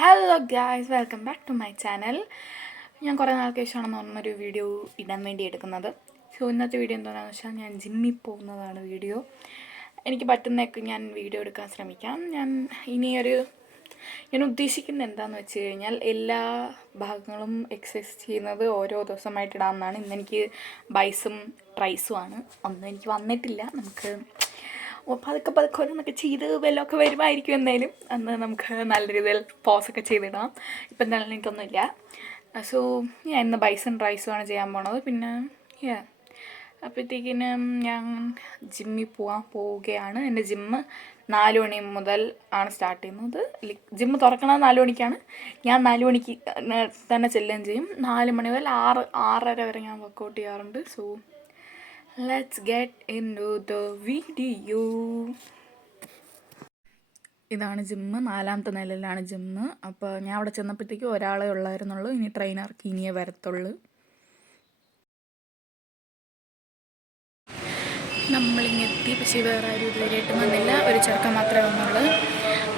Hello guys, welcome back to my channel. ഞാൻ കുറേ നാൾക്ക് ശേഷമാണെന്ന് പറഞ്ഞൊരു വീഡിയോ ഇടാൻ വേണ്ടി എടുക്കുന്നത്. സോ ഇന്നത്തെ വീഡിയോ എന്താണെന്ന് വെച്ചാൽ ഞാൻ ജിമ്മിൽ പോകുന്നതാണ് വീഡിയോ. എനിക്ക് പറ്റുന്നതൊക്കെ ഞാൻ വീഡിയോ എടുക്കാൻ ശ്രമിക്കാം. ഞാൻ ഉദ്ദേശിക്കുന്നത് എന്താണെന്ന് വെച്ച് കഴിഞ്ഞാൽ എല്ലാ ഭാഗങ്ങളും എക്സസൈസ് ചെയ്യുന്നത് ഓരോ ദിവസമായിട്ട് ഇടാമെന്നാണ്. ഇന്നെനിക്ക് ബൈസും ട്രൈസുമാണ്. ഒന്നും എനിക്ക് വന്നിട്ടില്ല. നമുക്ക് പതുക്കെ ഓരോന്നൊക്കെ ചെയ്ത് വല്ലതൊക്കെ വരുമായിരിക്കും. എന്തായാലും അന്ന് നമുക്ക് നല്ല രീതിയിൽ പോസൊക്കെ ചെയ്തിടാം. ഇപ്പം എന്തായാലും എനിക്കൊന്നുമില്ല. സോ ഞാൻ ഇന്ന് ബൈസും ട്രൈസുമാണ് ചെയ്യാൻ പോണത്. പിന്നെ അപ്പോഴത്തേക്കിനും ഞാൻ ജിമ്മിൽ പോവുകയാണ്. എൻ്റെ ജിമ്മ് 4 മണി മുതൽ ആണ് സ്റ്റാർട്ട് ചെയ്യുന്നത്. ജിമ്മ് തുറക്കണത് 4 മണിക്കാണ്. ഞാൻ 4 മണിക്ക് തന്നെ ചെല്ലുകയും ചെയ്യും. 4 മണി മുതൽ 6:30 വരെ ഞാൻ വർക്കൗട്ട് ചെയ്യാറുണ്ട്. So let's get into the video. ഇതാണ് ജിമ്മ്. 4ാമത്തെ നിലയിലാണ് ജിമ്മ്. അപ്പോൾ ഞാൻ അവിടെ ചെന്നപ്പോഴത്തേക്കും ഒരാളെ ഉള്ളായിരുന്നുള്ളൂ. ഇനി ട്രെയിനർക്ക് ഇനിയേ വരത്തുള്ളൂ. നമ്മളിങ്ങെത്തി. പക്ഷേ വേറെ ആരും ഇതുവരെയായിട്ടും വന്നില്ല. ഒരു ചെറുക്കൻ മാത്രമേ വന്നുള്ളൂ.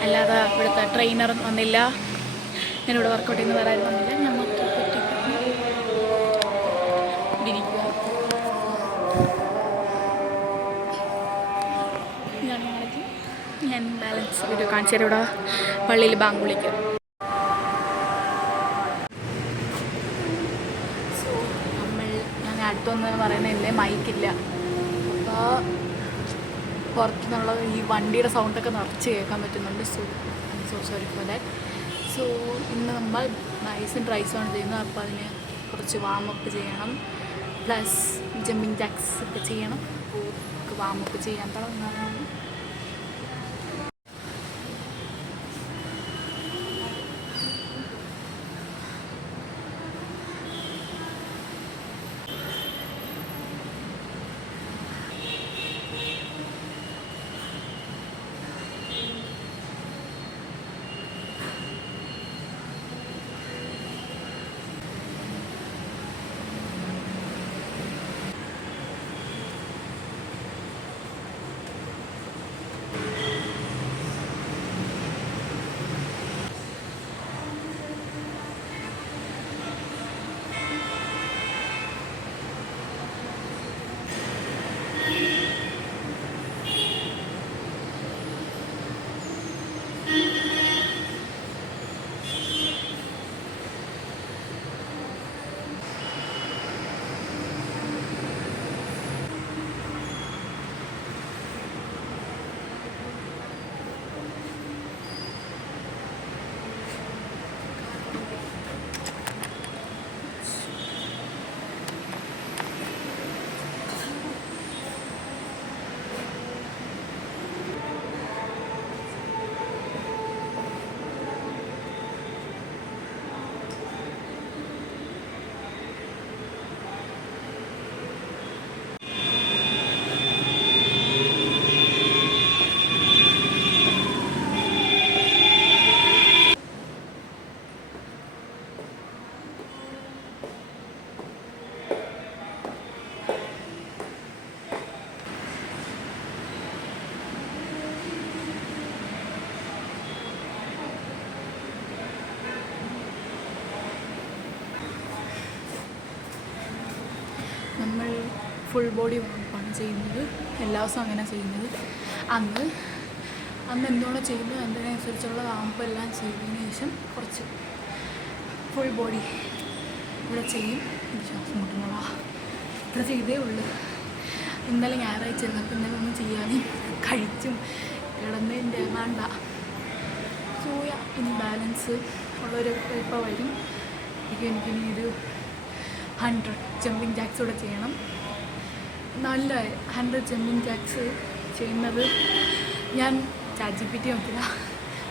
അല്ലാതെ ഇവിടുത്തെ ട്രെയിനർ വന്നില്ല. ഞാനിവിടെ വർക്കൗട്ട് ചെയ്യുന്ന വേറെ ആരും വന്നില്ല. ഞാൻ മൊത്തം ഇരിക്കുക. ഞാൻ ബാലൻസ് വീഡിയോ കാണിച്ചു തരാം. ഇവിടെ പള്ളിയിൽ ബാങ്ക് വിളിക്കും. സോ ഞാൻ അടുത്തൊന്ന് പറയുന്നില്ലേ, മൈക്കില്ല. അപ്പോൾ പുറത്തുനിന്നുള്ള ഈ വണ്ടിയുടെ സൗണ്ടൊക്കെ നിറച്ച് കേൾക്കാൻ പറ്റുന്നുണ്ട്. So sorry for that. So ഇന്ന് നമ്മൾ ബൈസും ട്രൈസുമാണ് ചെയ്യുന്നത്. അപ്പോൾ അതിന് കുറച്ച് വാമപ്പ് ചെയ്യണം. പ്ലസ് ജമ്പിങ് ജാക്സ് ഒക്കെ ചെയ്യണം. അപ്പോൾ വാമപ്പ് ചെയ്യാൻ തുടങ്ങാം. നമ്മൾ ഫുൾ ബോഡി വാമപ്പാണ് ചെയ്യുന്നത്. എല്ലാ ദിവസവും അങ്ങനെ ചെയ്യുന്നത്. അന്ന് എന്തുകൊണ്ടോ ചെയ്യുന്നത് അതിനനുസരിച്ചുള്ള വാമപ്പ് എല്ലാം ചെയ്തതിന് ശേഷം കുറച്ച് ഫുൾ ബോഡി ഇവിടെ ചെയ്യും. ശ്വാസം മുട്ടുന്നുള്ള ഇത്ര ചെയ്തേ ഉള്ളൂ. ഇന്നലെ ഞായറാഴ്ച അപ്പോൾ ഇന്നലെ ഒന്നും ചെയ്യാനും കഴിച്ചും കിടന്നതിൻ്റെ വേണ്ട. സോയ ഇനി ബാലൻസ് ഉള്ളൊരു ഇപ്പോൾ വരും. എനിക്കിനി ഒരു 100 ജമ്പിങ് ജാക്സ് കൂടെ ചെയ്യണം. നല്ല 100 ജമ്പിങ് ജാക്സ് ചെയ്യുന്നത് ഞാൻ ChatGPT നോക്കില്ല.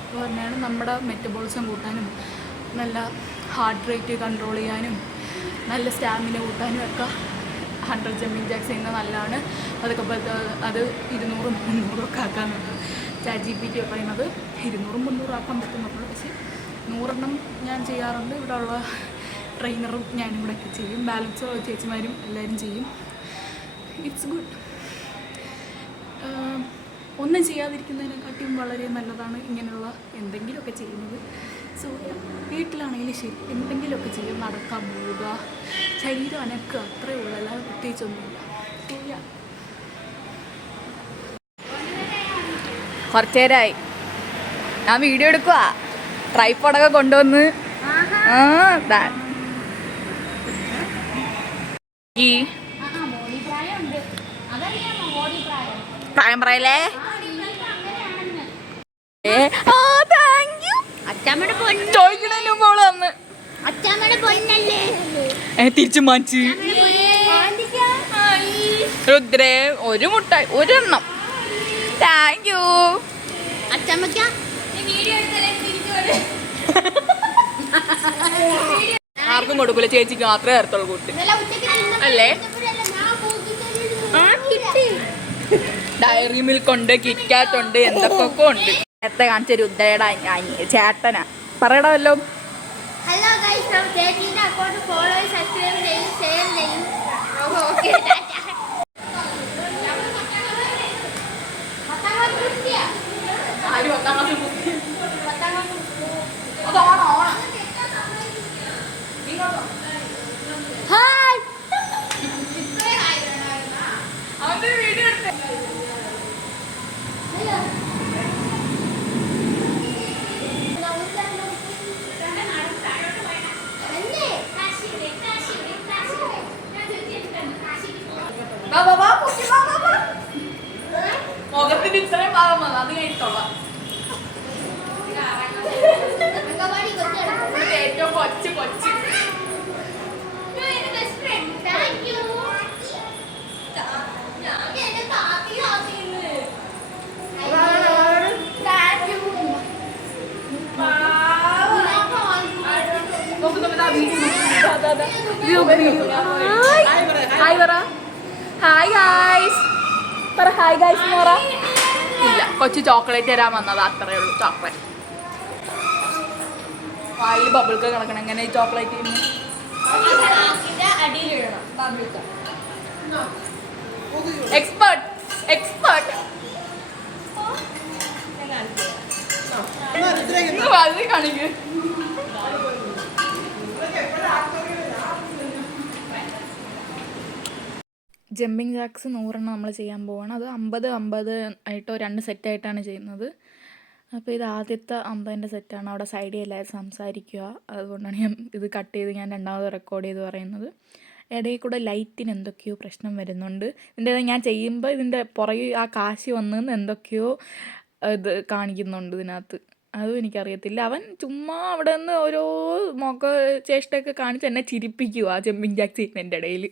അപ്പോൾ പറഞ്ഞാണ് നമ്മുടെ മെറ്റബോളിസം കൂട്ടാനും നല്ല ഹാർട്ട് റേറ്റ് കൺട്രോൾ ചെയ്യാനും നല്ല സ്റ്റാമിന കൂട്ടാനും ഒക്കെ 100 ജമ്പിങ് ജാക്സ് ചെയ്യുന്നത് നല്ലതാണ്. അതൊക്കെ അത് 200-300 ഒക്കെ ആക്കാനുണ്ട്. ChatGPT പറയുന്നത് 200-300 ആക്കാൻ പറ്റുന്നുള്ളൂ. പക്ഷേ 100 ഞാൻ ചെയ്യാറുണ്ട്. ഇവിടെ ഉള്ള ട്രെയിനറും ഞാനും കൂടെ ഒക്കെ ചെയ്യും. ബാലൻസ് ചേച്ചിമാരും എല്ലാവരും ചെയ്യും. It's good. ഒന്നും ചെയ്യാതിരിക്കുന്നതിനെക്കാട്ടിയും വളരെ നല്ലതാണ് ഇങ്ങനെയുള്ള എന്തെങ്കിലുമൊക്കെ ചെയ്യുന്നത്. സൂര്യ വീട്ടിലാണെങ്കിലും ശരി എന്തെങ്കിലുമൊക്കെ ചെയ്യും, നടക്കാൻ പോവുക, ശരീരം അനക്കുക, അത്രയേ ഉള്ളൂ, അല്ലാതെ പ്രത്യേകിച്ചൊന്നുമില്ല. സൂര്യ കുറച്ചു നേരമായി ഞാൻ വീഡിയോ എടുക്കുക, ട്രൈപ്പോഡൊക്കെ കൊണ്ടുവന്ന്. പ്രായം പറയല്ലേ. തിരിച്ചു മാറ്റി രുദ്രേ ഒരു മുട്ടായി ഒരെണ്ണം. Thank you. ആർക്കും കൊടുക്കൂല, ചേച്ചിക്ക് മാത്രമേ തരത്തുള്ളൂ കൂട്ടി അല്ലേ. ഡയറി മിൽക്ക് ഉണ്ട്, കിറ്റ്കാറ്റ് ഉണ്ട്, എന്തൊക്കെ ഉണ്ട്. നേരത്തെ കാണിച്ച രുദ്രയുടെ ചേട്ടനാ. പറയടാ വല്ലോ. ഹലോ ഗൈസ്, നമ്മൾ ചേച്ചിയുടെ അക്കൗണ്ട് ഫോളോ ചെയ്ത് സബ്സ്ക്രൈബ് ചെയ്യും, ഷെയർ ചെയ്യും. ഓക്കേ മുഖത്തിന് ഇത്രയും ഭാഗം വന്നു, അത് കഴിഞ്ഞിട്ടുള്ള ഏറ്റവും കൊച്ചു കൊച്ചു. ഹായ് ഗായ്സ് പറ. ഹായ് ഗായ്സ് എന്ന് പറ. ഇല്ല, കൊച്ചു ചോക്ലേറ്റ് തരാൻ വന്നത്, അത്രയേ ഉള്ളൂ. ചോക്ലേറ്റ് വായിൽ ബബിൾക്ക് കിടക്കണം. എങ്ങനെ ഈ ചോക്ലേറ്റ് എക്സ്പേർട്ട് എക്സ്പേർട്ട് കാണിക്ക്. ജമ്പിങ് ജാക്സ് 100 നമ്മൾ ചെയ്യാൻ പോവാണ്. അത് 50 ആയിട്ടോ 2 സെറ്റായിട്ടാണ് ചെയ്യുന്നത്. അപ്പോൾ ഇത് ആദ്യത്തെ 50ൻ്റെ സെറ്റാണ്. അവിടെ സൈഡിൽ എല്ലാവരും സംസാരിക്കുക, അതുകൊണ്ടാണ് ഞാൻ ഇത് കട്ട് ചെയ്ത് ഞാൻ രണ്ടാമത് റെക്കോർഡ് ചെയ്ത് പറയുന്നത്. ഇടയിൽ കൂടെ ലൈറ്റിന് എന്തൊക്കെയോ പ്രശ്നം വരുന്നുണ്ട്. ഇതിൻ്റെ ഞാൻ ചെയ്യുമ്പോൾ ഇതിൻ്റെ പുറകെ ആ കാശി വന്നെന്ന് എന്തൊക്കെയോ ഇത് കാണിക്കുന്നുണ്ട് ഇതിനകത്ത്. അതും എനിക്കറിയത്തില്ല. അവൻ ചുമ്മാ അവിടെ നിന്ന് ഓരോ ചേഷ്ടയൊക്കെ കാണിച്ച് എന്നെ ചിരിപ്പിക്കുക ആ ജമ്പിങ് ജാക്സ് ചെയ്യുന്നതിൻ്റെ ഇടയിൽ.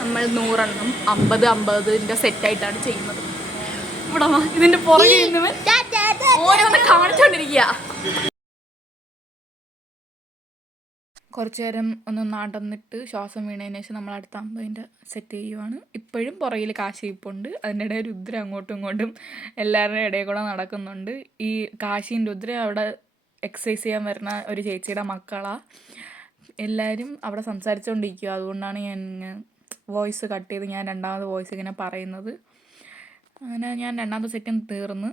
നമ്മൾ 100 50ൻ്റെ സെറ്റായിട്ടാണ് ചെയ്യുന്നത്. ഇവിടെ ഇതിൻ്റെ പുറകെ ഇരുന്നവൻ ഓരോന്ന് കാണിച്ചുകൊണ്ടിരിക്കുക. കുറച്ചു നേരം ഒന്ന് നടന്നിട്ട് ശ്വാസം വീണതിന് ശേഷം നമ്മൾ അടുത്ത 50ൻ്റെ സെറ്റ് ചെയ്യുവാണ്. ഇപ്പോഴും പുറകിൽ കാശി ഇപ്പുണ്ട്. അതിൻ്റെ ഇടയിൽ രുദ്ര അങ്ങോട്ടും ഇങ്ങോട്ടും എല്ലാവരുടെയും ഇടയിൽ കൂടെ നടക്കുന്നുണ്ട്. ഈ കാശിയും രുദ്ര അവിടെ എക്സസൈസ് ചെയ്യാൻ വരുന്ന ഒരു ചേച്ചിയുടെ മക്കളാണ്. എല്ലാവരും അവിടെ സംസാരിച്ചുകൊണ്ടിരിക്കുക. അതുകൊണ്ടാണ് ഞാൻ വോയിസ് കട്ട് ചെയ്ത് ഞാൻ രണ്ടാമത് വോയിസ് ഇങ്ങനെ പറയുന്നത്. അങ്ങനെ ഞാൻ രണ്ടാമത്തെ സെറ്റും തീർന്ന്.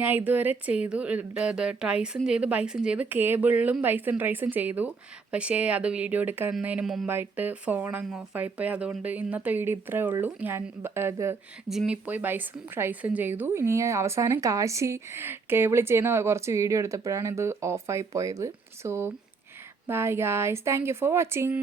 ഞാൻ ഇതുവരെ ചെയ്തു ട്രൈസും ചെയ്തു ബൈസും ചെയ്തു, കേബിളിലും ബൈസും ട്രൈസും ചെയ്തു. പക്ഷേ അത് വീഡിയോ എടുക്കുന്നതിന് മുമ്പായിട്ട് ഫോൺ അങ്ങ് ഓഫായിപ്പോയി. അതുകൊണ്ട് ഇന്നത്തെ വീഡിയോ ഇത്രയേ ഉള്ളൂ. ഞാൻ ഇത് ജിമ്മിൽ പോയി ബൈസും ട്രൈസും ചെയ്തു. ഇനി അവസാനം കാശി കേബിളിൽ ചെയ്യുന്ന കുറച്ച് വീഡിയോ എടുത്തപ്പോഴാണ് ഇത് ഓഫായി പോയത്. So bye guys, thank you for watching.